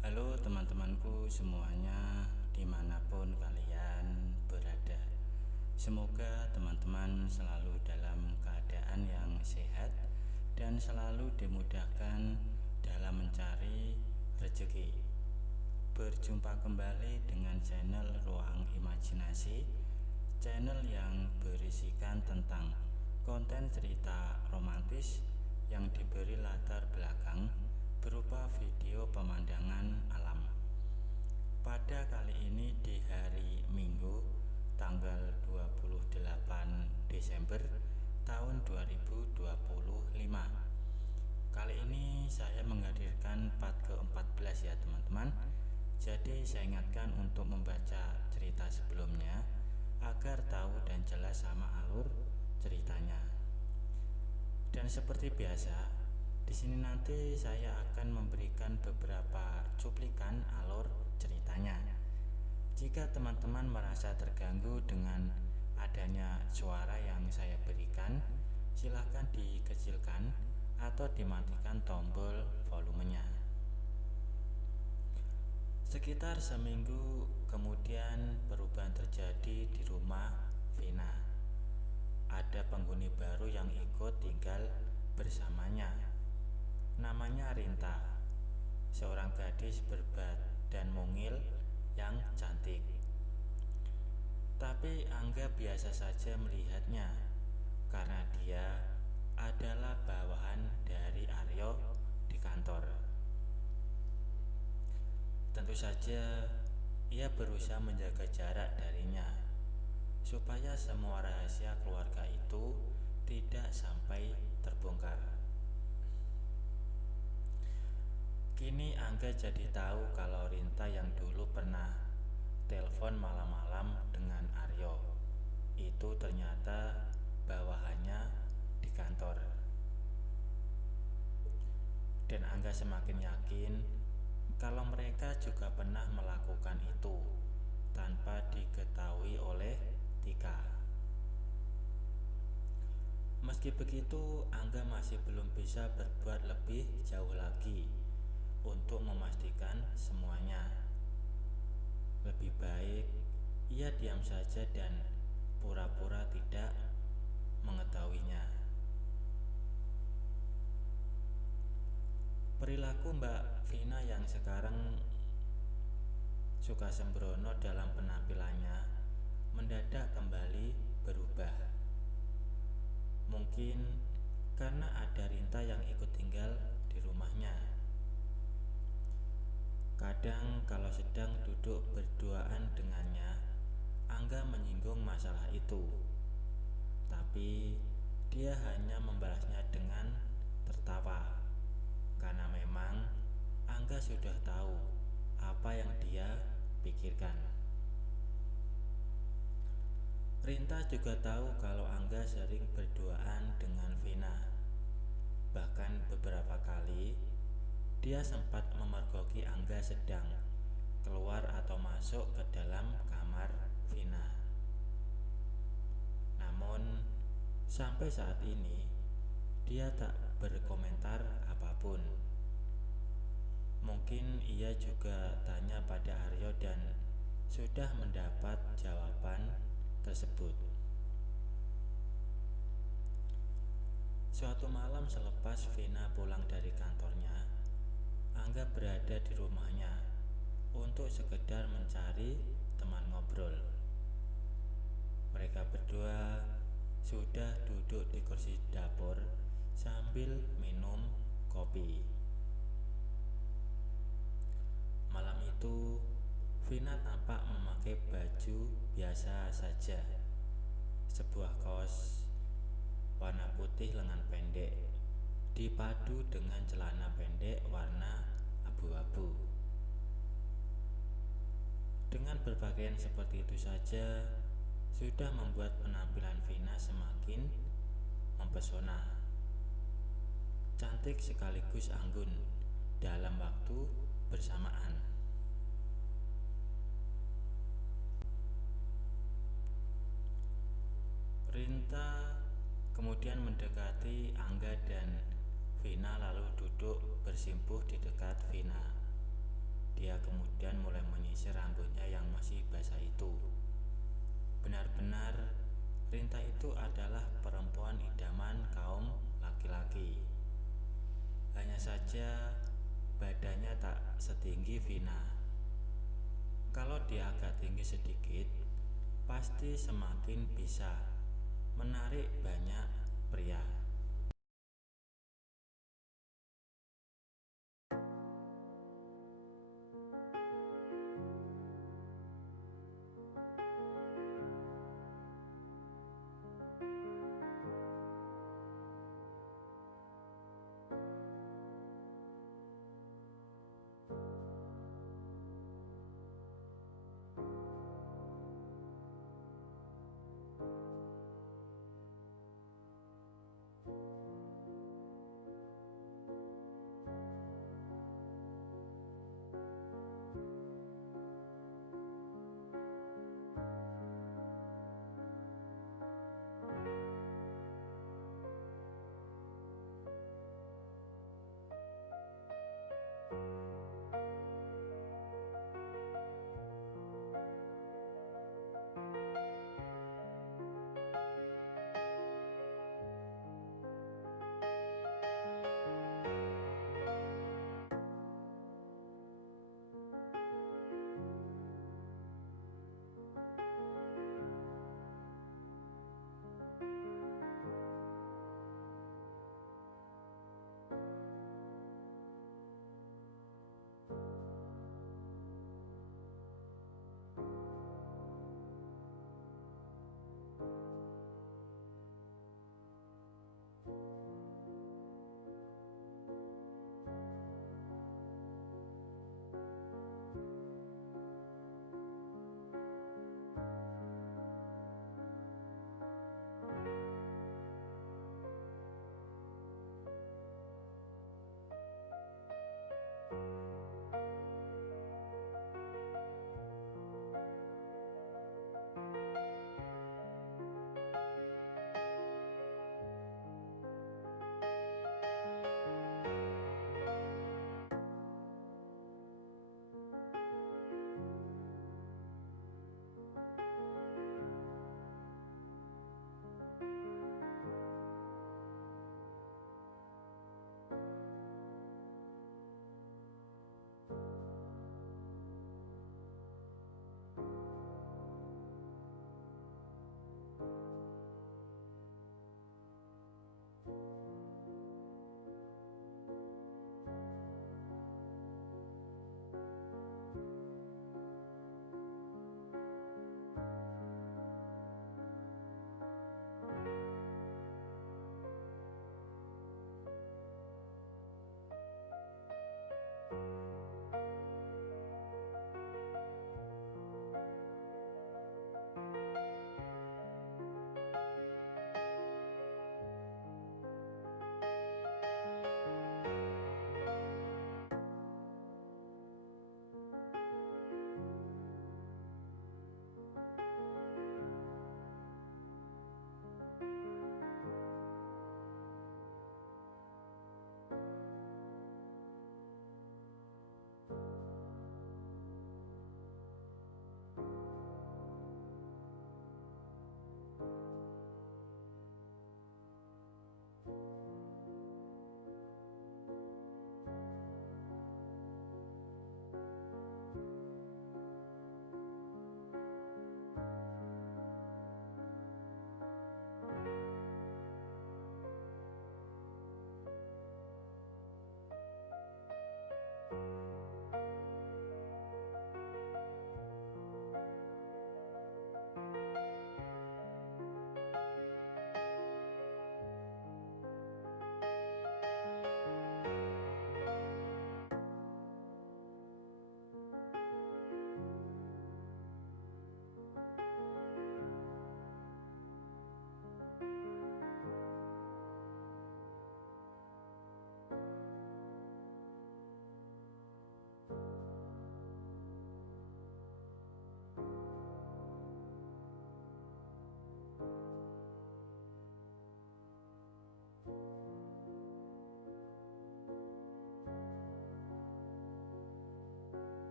Halo teman-temanku semuanya, dimanapun kalian berada. Semoga teman-teman selalu dalam keadaan yang sehat dan selalu dimudahkan dalam mencari rezeki. Berjumpa kembali dengan channel Ruang Imajinasi, channel yang berisikan tentang konten cerita romantis yang diberi latar belakang berupa video pemandangan alam. Pada kali ini di hari Minggu tanggal 28 Desember tahun 2025. Kali ini saya menghadirkan part ke-14 ya teman-teman. Jadi saya ingatkan untuk membaca cerita sebelumnya agar tahu dan jelas sama alur ceritanya. Dan seperti biasa, di sini nanti saya akan memberikan beberapa cuplikan alur ceritanya. Jika teman-teman merasa terganggu dengan adanya suara yang saya berikan, silahkan dikecilkan atau dimatikan tombol volumenya. Sekitar seminggu kemudian perubahan terjadi di rumah Vina. Ada penghuni baru yang ikut tinggal bersamanya. Namanya Rinta, seorang gadis berbadan mungil yang cantik. Tapi Angga biasa saja melihatnya karena dia adalah bawahan dari Aryo di kantor. Tentu saja ia berusaha menjaga jarak darinya supaya semua rahasia keluarga itu tidak sampai terbongkar. Kini Angga jadi tahu kalau Rinta yang dulu pernah telepon malam-malam dengan Aryo itu ternyata bawahannya di kantor. Dan Angga semakin yakin kalau mereka juga pernah melakukan itu tanpa diketahui oleh Tika. Meski begitu, Angga masih belum bisa berbuat lebih jauh lagi untuk memastikan semuanya. Lebih baik ia diam saja dan pura-pura tidak mengetahuinya. Perilaku Mbak Vina yang sekarang suka sembrono dalam penampilannya mendadak kembali berubah. Mungkin karena ada Rinta yang ikut tinggal di rumahnya. Kadang kalau sedang duduk berduaan dengannya, Angga menyinggung masalah itu. Tapi dia hanya membalasnya dengan tertawa. Karena memang Angga sudah tahu apa yang dia pikirkan. Rinta juga tahu kalau Angga sering berduaan dengan Vina. Bahkan beberapa kali dia sempat memergoki Angga sedang keluar atau masuk ke dalam kamar Vina. Namun sampai saat ini dia tak berkomentar apapun. Mungkin ia juga tanya pada Aryo dan sudah mendapat jawaban tersebut. Suatu malam selepas Vina pulang dari kantornya, Angga berada di rumahnya untuk sekedar mencari teman ngobrol. Mereka berdua sudah duduk di kursi dapur sambil minum kopi. Malam itu Vina tampak memakai baju biasa saja, sebuah kaos warna putih lengan pendek dipadu dengan celana pendek warna abu-abu. Dengan berpakaian seperti itu saja sudah membuat penampilan Vina semakin mempesona. Cantik sekaligus anggun dalam waktu bersamaan. Rinta kemudian mendekati Angga dan Vina lalu duduk bersimpuh di dekat Vina. Dia kemudian mulai menyisir rambutnya yang masih basah itu. Benar-benar Rinta itu adalah perempuan idaman kaum laki-laki. Hanya saja badannya tak setinggi Vina. Kalau dia agak tinggi sedikit, pasti semakin bisa menarik banyak pria.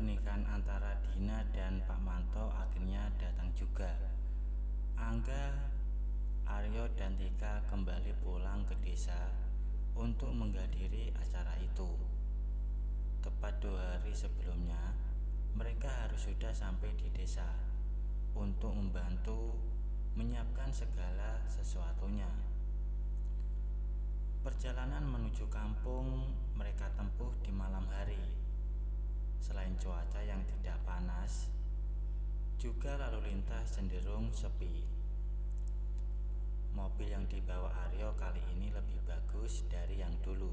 pernikahan antara Dina dan Pak Manto akhirnya datang juga. Angga, Aryo dan Tika kembali pulang ke desa untuk menghadiri acara itu. Tepat 2 hari sebelumnya, mereka harus sudah sampai di desa untuk membantu menyiapkan segala sesuatunya. Perjalanan menuju kampung mereka tempuh di malam hari. Selain cuaca yang tidak panas, juga lalu lintas cenderung sepi. Mobil yang dibawa Aryo kali ini lebih bagus dari yang dulu.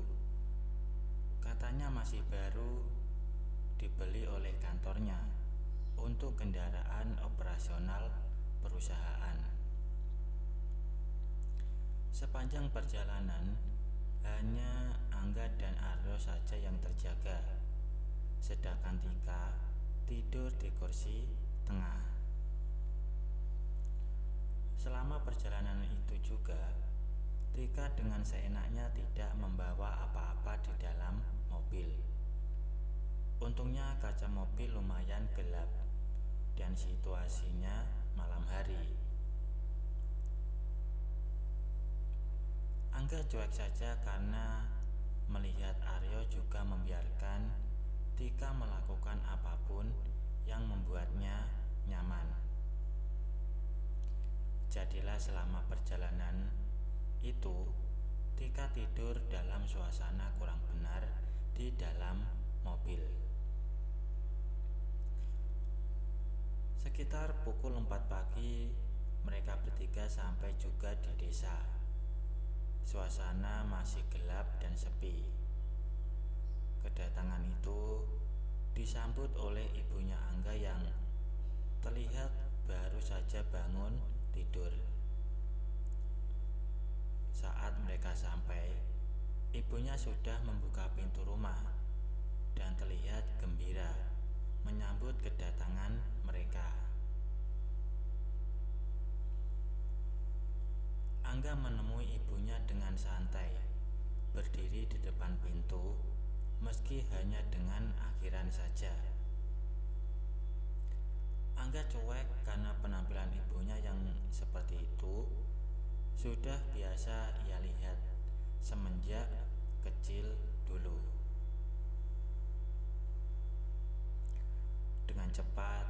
Katanya masih baru, dibeli oleh kantornya untuk kendaraan operasional perusahaan. Sepanjang perjalanan, hanya Angga dan Aryo saja yang terjaga, sedangkan Tika tidur di kursi tengah. Selama perjalanan itu juga, Tika dengan seenaknya tidak membawa apa-apa di dalam mobil. Untungnya kaca mobil lumayan gelap dan situasinya malam hari. Angga cuek saja karena melihat Aryo juga membiarkan Tika melakukan apapun yang membuatnya nyaman. Jadilah selama perjalanan itu, Tika tidur dalam suasana kurang benar di dalam mobil. Sekitar pukul 4 pagi, mereka bertiga sampai juga di desa. Suasana masih gelap dan sepi. Kedatangan itu disambut oleh ibunya Angga yang terlihat baru saja bangun tidur. Saat mereka sampai, ibunya sudah membuka pintu rumah dan terlihat gembira menyambut kedatangan mereka. Angga menemui ibunya dengan santai, berdiri di depan pintu, meski hanya dengan akhiran saja. Angga cuek karena penampilan ibunya yang seperti itu sudah biasa ia lihat semenjak kecil dulu. Dengan cepat,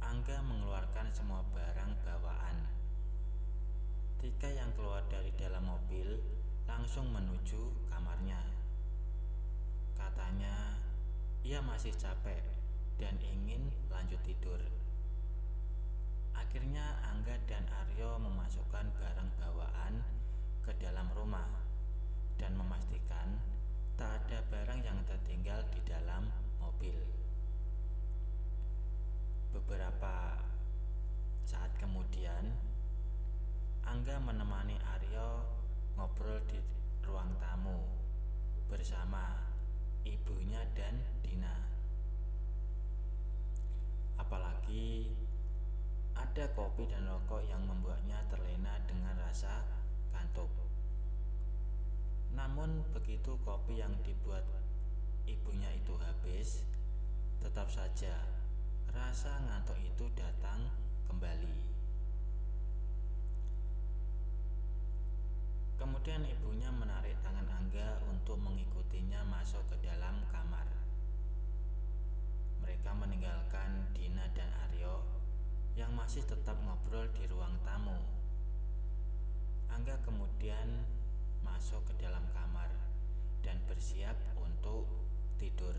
Angga mengeluarkan semua barang bawaan. Tika yang keluar dari dalam mobil langsung menuju kamarnya. Katanya ia masih capek dan ingin lanjut tidur. Akhirnya Angga dan Aryo memasukkan barang bawaan ke dalam rumah dan memastikan tak ada barang yang tertinggal di dalam mobil. Beberapa saat kemudian, Angga menemani Aryo ngobrol di ruang tamu bersama ibunya dan Dina. Apalagi ada kopi dan rokok yang membuatnya terlena dengan rasa kantuk. Namun begitu kopi yang dibuat ibunya itu habis, tetap saja rasa ngantuk itu datang kembali. Kemudian ibunya menarik tangan Angga untuk mengikutinya masuk ke dalam kamar. Mereka meninggalkan Dina dan Aryo yang masih tetap ngobrol di ruang tamu. Angga kemudian masuk ke dalam kamar dan bersiap untuk tidur.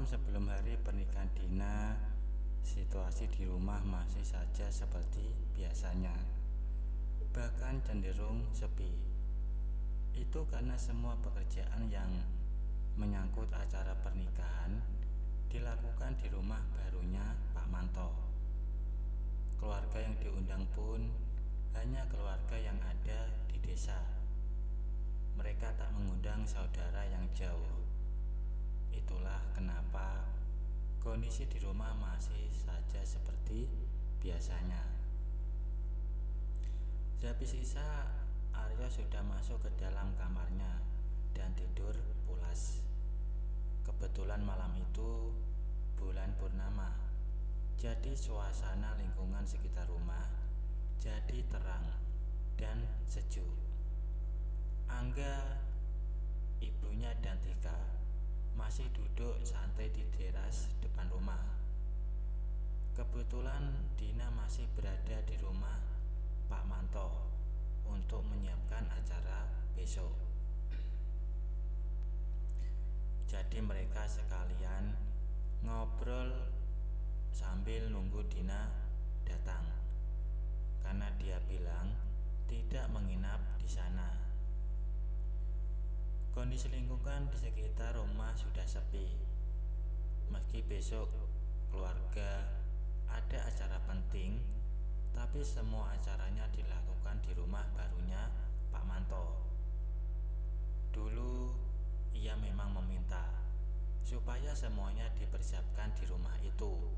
malam sebelum hari pernikahan Dina, situasi di rumah masih saja seperti biasanya, bahkan cenderung sepi. Itu karena semua pekerjaan yang menyangkut acara pernikahan dilakukan di rumah barunya Pak Manto. Keluarga yang diundang pun hanya keluarga yang ada di desa. Mereka tak mengundang saudara yang jauh. Itulah kenapa kondisi di rumah masih saja seperti biasanya. Sehabis Isya, Aryo sudah masuk ke dalam kamarnya dan tidur pulas. Kebetulan malam itu bulan purnama, jadi suasana lingkungan sekitar rumah jadi terang dan sejuk. Angga, ibunya, dan Tika masih duduk santai di teras depan rumah. Kebetulan Dina masih berada di rumah Pak Manto untuk menyiapkan acara besok. Jadi mereka sekalian ngobrol sambil nunggu Dina datang, karena dia bilang tidak menginap di sana. Kondisi lingkungan di sekitar rumah sudah sepi. Meski besok keluarga ada acara penting, tapi semua acaranya dilakukan di rumah barunya Pak Manto. Dulu ia memang meminta supaya semuanya dipersiapkan di rumah itu,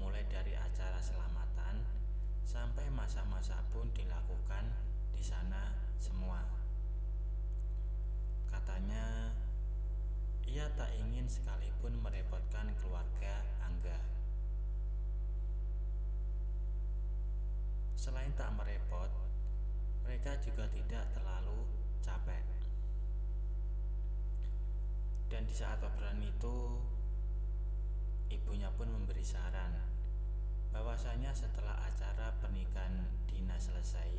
mulai dari acara selamatan sampai masak-masak pun dilakukan di sana semua. Katanya ia tak ingin sekalipun merepotkan keluarga Angga. Selain tak merepot, mereka juga tidak terlalu capek. Dan di saat obrolan itu, ibunya pun memberi saran bahwasanya setelah acara pernikahan Dina selesai,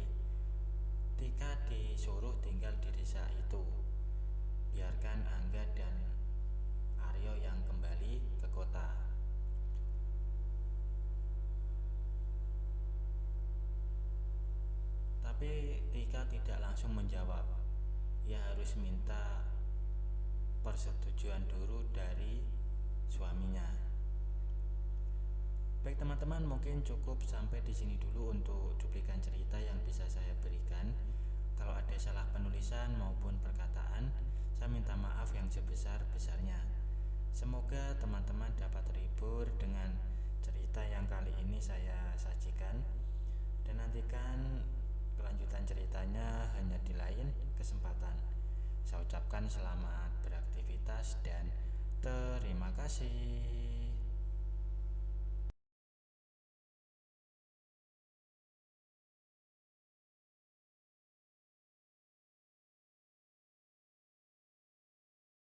Tika disuruh tinggal di desa itu. Biarkan Angga dan Aryo yang kembali ke kota. Tapi Tika tidak langsung menjawab. Ia harus minta persetujuan dulu dari suaminya. Baik teman-teman, mungkin cukup sampai di sini dulu untuk cuplikan cerita yang bisa saya berikan. Kalau ada salah penulisan maupun perkataan, saya minta maaf yang sebesar-besarnya. Semoga teman-teman dapat terhibur dengan cerita yang kali ini saya sajikan, dan nantikan kelanjutan ceritanya hanya di lain kesempatan. Saya ucapkan selamat beraktivitas dan terima kasih.